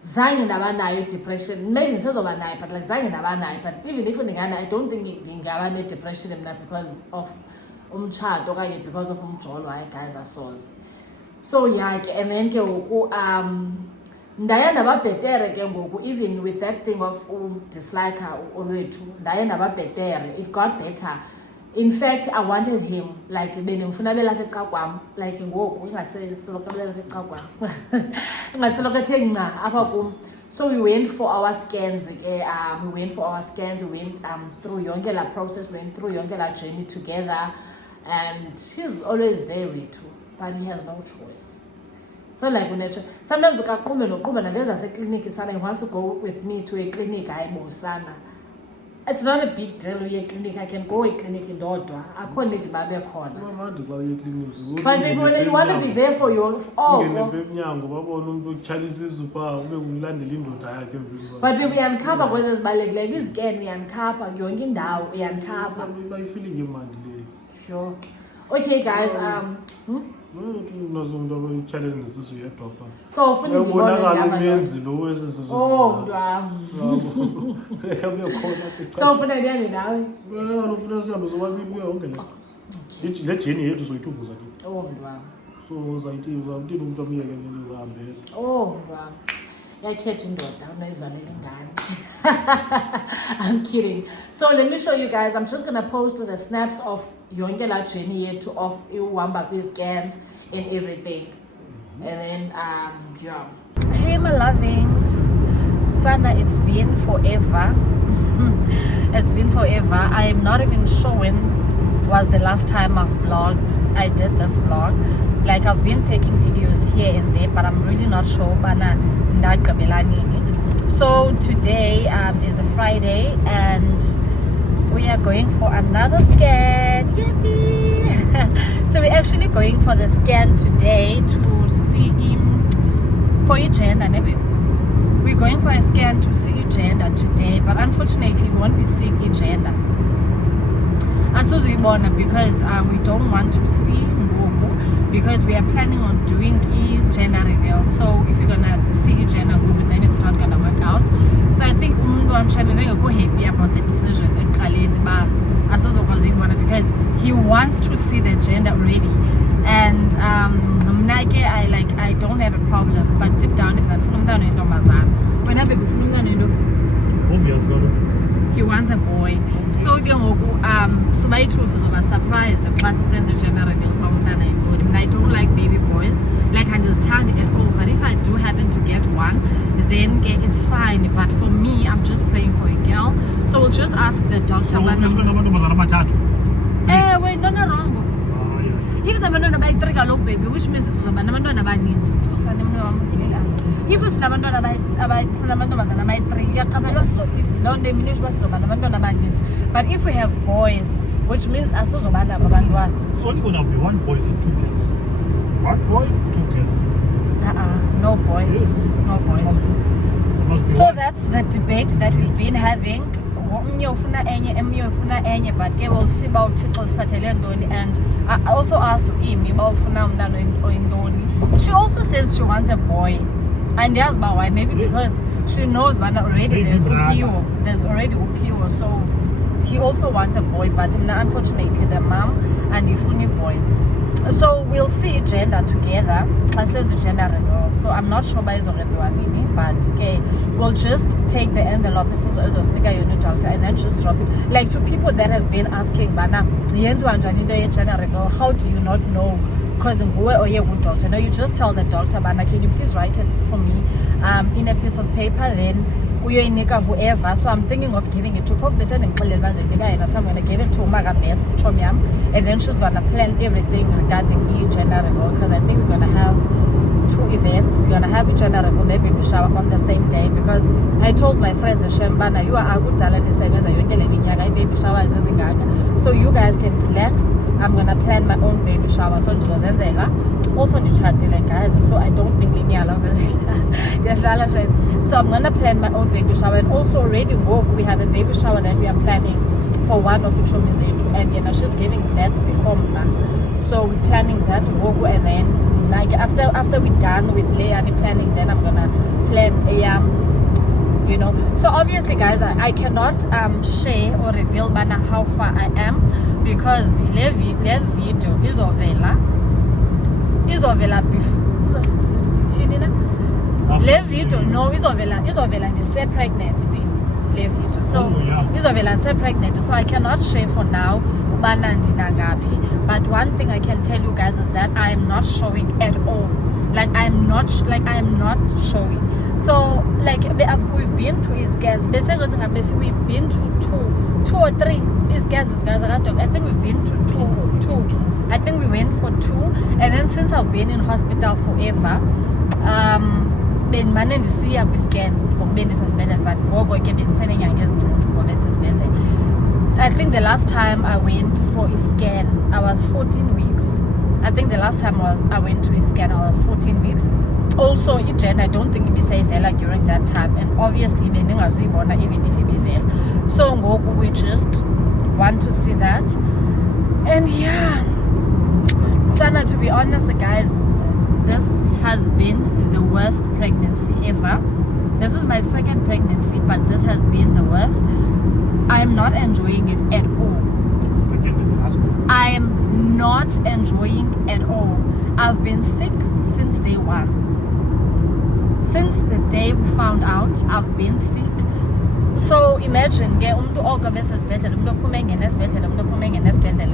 Zange ndaba nayo depression. Maybe ngisezoba nayo but like zange ndaba nayo but even if I don't think ngingaba ne depression mna because of umtshato okanye because of umjolo hayi guys asoze. So yeah ke and then ke ngoku ndaye ndababhetere ke ngoku even with that thing of dislike olwethu ndaye ndababhetere. It got better. In fact, I wanted him like benimfuna belapha ecakwam like ngoku ingasesoloko belapha ecakwam ingasoloko ethe nca apha kum. So we went for our scans we went through yonke la process, went through yonke la journey together and he's always there with you but he has no choice. So like sometimes ukaqume noquba nangeza seclinic sana he wants to go with me to a clinic hayibo sana It's not a big deal uye clinic. I can go clinic ndodwa. Akho need babe khona. Mamandi xa uye ekliniki. But you want to be there for your Ungene oh. pha emnyango babone umuntu utyhalisa izupha ube ulandela indoda yakhe emveni kwakhe. But uyankhapha kwezi zibalulekileyo. Izcan uyankhapha yonke indawo uyankhapha. Bayifeeling emandi leyo. Sure. Okay guys, Unazo umuntu abayityhalele nesisu yedwa pha. so ufuna Ubonakala umenzi lo wesisisu. Oh, mntwam. Uyakhona apha. So ufuna ndihambe nawe? Ufuna sihambe sobabili kuyo yonke le. Le jeni yethu soyithubuza ke. Oh, mntwam. So uzawuthini umuntu amyekelele uhambe. Oh, mntwam. Yakhetha indoda unayizamela ingane. I'm kidding. So let me show you guys. I'm just gonna post the snaps of yonke la journey yethu of uhamba kwi-scans and everything. And then yeah. Hey my lovings. Sana, it's been forever. It's been forever. I am not even sure when was the last time I vlogged. I did this vlog. Like I've been taking videos here and there, but I'm really not sure. So today is a Friday and we are going for another scan. Yippee! So we're actually going for the scan today to see him for gender. We're going for a scan to see gender today, but unfortunately we won't be seeing gender. Because we don't want to see Ngoku because we are planning on doing gender reveal. So if you're gonna see gender Ngoku, then it's not gonna work out. So I think I'm happy about the decision because he wants to see the gender already. And I don't have a problem, but deep down Obviously. he wants a boy. So so my two are surprised the class sense gender reveal. I don't like baby boys, like I understand it at all, but if I do happen to get one, then it's fine. But for me, I'm just praying for a girl. So we'll just ask the doctor. Wait, no wrong. If the abantwana bayi-3 kaloku baby, which means sizoba nabantwana abaninzi. If sinamantombazana abayi-3 uyaqabela loo nto iminisho uba sizoba nabantwana abaninzi. But if we have boys, which means asizoba nabo abantwana. It's only gonna be 1 boy and 2 girls. 1 boy, 2 girls. No boys. Yes. No boys. There must be So one. that's the debate that we've been having. But we'll see about and I also asked him she also says she wants a boy, and they asked why. Maybe because she knows but already there's already Upio, so he also wants a boy, but unfortunately the mom and the funny boy. So we'll see gender together. I said the gender reveal. So I'm not sure by but okay, we'll just take the envelope as a speaker unit doctor and then just drop it. Like to people that have been asking, Bana, gender reveal, how do you not know? Because doctor. No, you just tell the doctor, Bana, can you please write it for me in a piece of paper, then whoever. So I'm thinking of giving it to Prof. So I'm going to give it to Umaga Best, Chomiam, and then she's going to plan everything regarding gender reveal, because I think we're going to have 2 events. We're going to have a gender reveal, the baby shower on the same day, because I told my friends, Shembana, you are a good talent, baby shower is so you guys can relax. I'm going to plan my own baby shower. So also in the chat, guys, so I don't think so I'm going to plan my own baby shower, and also already we have a baby shower that we are planning for one of Uchomizetu, and she's giving birth before Mna. So we're planning that and then like after we're done with Leani planning, then I'm gonna plan a so obviously guys I cannot share or reveal how far I am, because le video izovela le video no izovela ndise pregnant le video, so izovela ndise pregnant, so I cannot share for now ubana ndinangaphi. But one thing I can tell you guys is that I am not showing at all. Like I am not showing. So like we've been to his scans. We've been to two or 3 his scans. I think we've been to two. I think we went for 2, and then since I've been in hospital forever, bendimane ndisiya kwi-scan ngoku bendisesibhedlele but ngoko ke bendiseneenyanga ezincinci ngoba bendisesibhedlele. I think the last time I went for a scan I was 14 weeks. I think the last time I went to a scan I was 14 weeks. Also i-gender I don't think ibisayivela during that time, and obviously bendingazuyibona even if ibivela. So ngoku we just want to see that. And yeah, Sana, to be honest guys, this has been the worst pregnancy ever. This is my second pregnancy, but this has been the worst. I'm not enjoying it at all. Second and last one. I am not enjoying at all. I've been sick since day one. Since the day we found out, I've been sick. So imagine,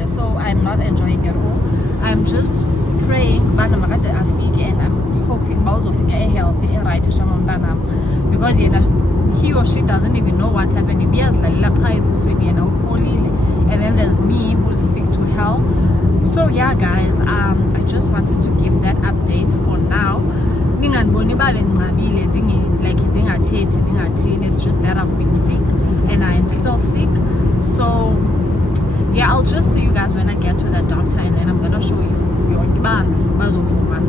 so I'm not enjoying it all. I'm just praying, and I'm hoping healthy, because he or she doesn't even know what's happening. And then there's me who's sick to hell. So yeah guys, I just wanted to give that update for now. It's just that I've been sick and I'm still sick. So yeah, I'll just see you guys when I get to the doctor, and then I'm gonna show you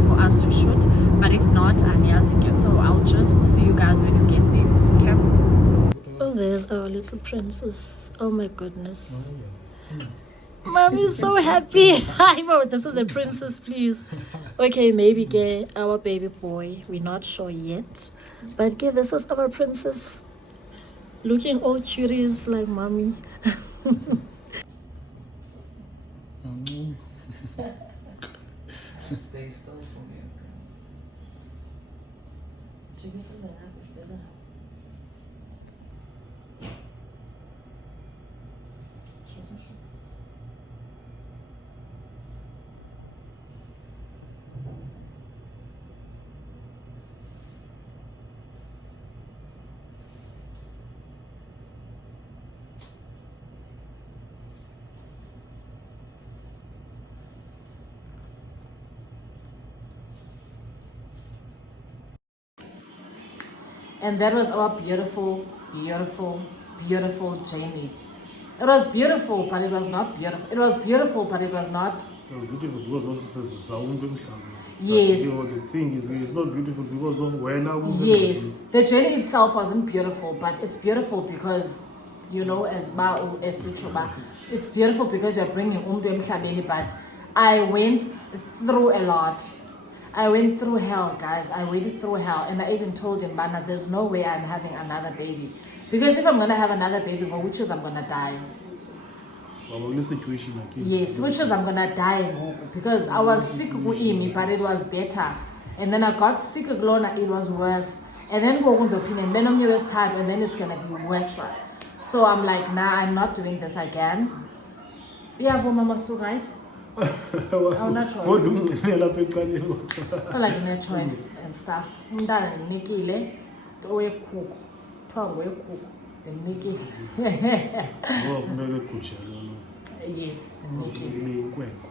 for us to shoot. But if not, so I'll just see you guys when you get there. Okay. Oh, there's our little princess. Oh my goodness. Mommy's so happy. Hi, Mom. This was a princess, please. Okay, maybe get our baby boy. We're not sure yet. But this is our princess. Looking all curious like mommy. Stay still for me, And that was our beautiful, beautiful, beautiful Jamie. It was beautiful, but it was not beautiful. It was beautiful, but it was not. It was beautiful because of the sound. Yes. The thing is, it's not beautiful because of when I was. Yes. The journey itself wasn't beautiful, but it's beautiful because, as Sichuba, it's beautiful because you're bringing Emhlabeni. But I went through a lot. I went through hell, guys. I went through hell. And I even told him, Bana, there's no way I'm having another baby. Because if I'm going to have another baby, well, which is I'm going to die. So I'm in a situation like this. Yes, which is I'm going to die. Because I was sick with me, but it was better. And then I got sick with Lona, it was worse. And then go on to opinion, then I'm always tired, and then it's going to be worse. So I'm like, nah, I'm not doing this again. Yeah, for Mama Sue, right? Oh, not choice. So like no choice and stuff. Umntana ndinikile owekhukhu. Phambi wekhukhu ndinikile. Ngofuneka egujele lo. Yes, ndinikile. Inkwenkwe.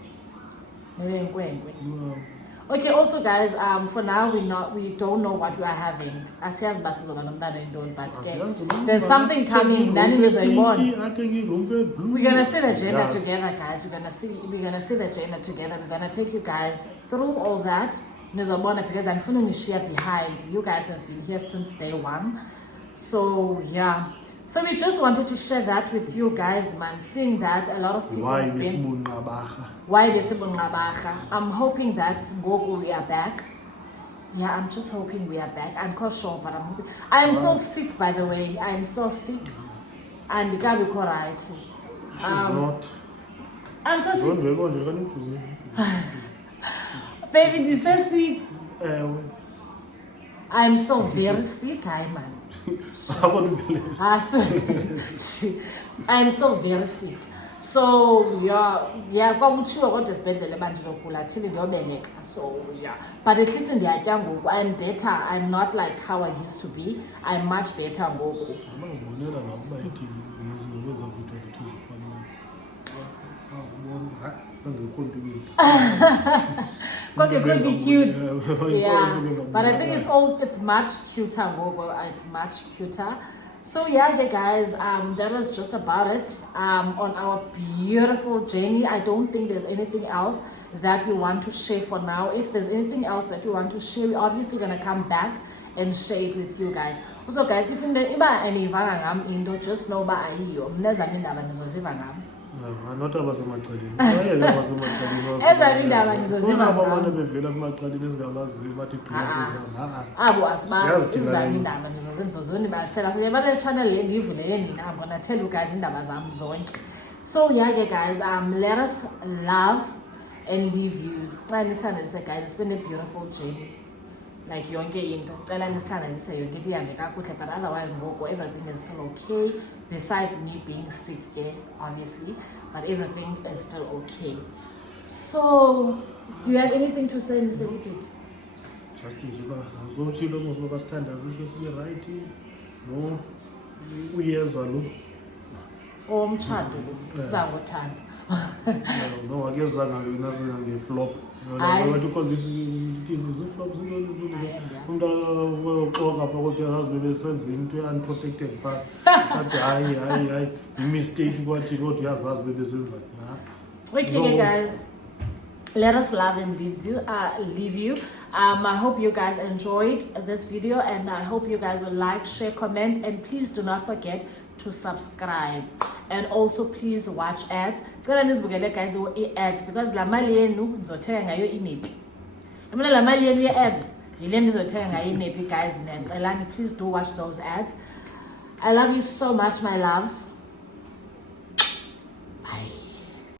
Maybe inkwenkwe. Okay, also guys, for now we don't know what we are having. Asiyazi uba sizoba nomntana oyintoni, but there's something coming. Nani nizoyibona. We're gonna see the gender together, guys. We're gonna see the gender together. We're gonna take you guys through all that. Nizobona, because I'm feeling share behind. You guys have been here since day one. So yeah. So we just wanted to share that with you guys, man. Seeing that a lot of people Why have been... Why I'm hoping that Gogo we are back. Yeah, I'm just hoping we are back. I'm not sure, but I'm hoping. I'm still sick, by the way. I'm still sick. And the guy will be alright. She's not. Baby, this is sick. I'm so very sick, man. I'm so very sick. So yeah, kwakutshiwo kodwa esibhedlele bandizogula till ndiyobeleka. So yeah, but at least ndiyatya ngoku. I'm better. I'm not like how I used to be. I'm much better ngoku. Kodwa it could be cute. Yeah. Yeah, but I think it's much cuter, Gogo. It's much cuter. So yeah, guys, that was just about it on our beautiful journey. I don't think there's anything else that we want to share for now. If there's anything else that we want to share, we're obviously gonna come back and share it with you guys. Also, guys, if you know, just know ba ayiyo. Mnezami indaba nizoziva ngam. Not abasemacaleni. Bayeke abasemacaleni. Ezami indaba nizoziva Bona abamane ngam. bevela kumacaleni esingabaziyo bathi gqina bezana. Abo asibazi Siyazi thina izami yini. indaba nizozibalisela kuye bale channel le ndiyivulele nina. I'm gonna tell you guys indaba zami zonke. So yeah, guys, let us love and leave views. Guys, it's been a beautiful journey. Like yonke into cela nisithandazise yonke into ihambe kakuhle, but otherwise ngoko everything is still okay, besides me being sick there obviously, but everything is still okay. So do you have anything to say, Mr. Udit? Just nje ba uzotshilo mos basithandazise sibe right. No uyeza lo. Omtshado zangothanda. No akezanga yona singa flop. Hayi. Abantu call this flops into Hayi, umuntu oxoka phakathi yazi bebesenza into unprotected but hayi mistake kwathi kodwa uyazazi bebesenza. Okay, No. guys, let us love and leave you. I hope you guys enjoyed this video, and I hope you guys will like, share, comment, and please do not forget to subscribe. And also please watch ads. Cela nizibukele guys ads, because la mali yenu nizothenga ngayo inephi. Yabona la mali yenu ye-ads yile ndizothenga ngayo inephi guys. Niyacelani, please do watch those ads. I love you so much, my loves.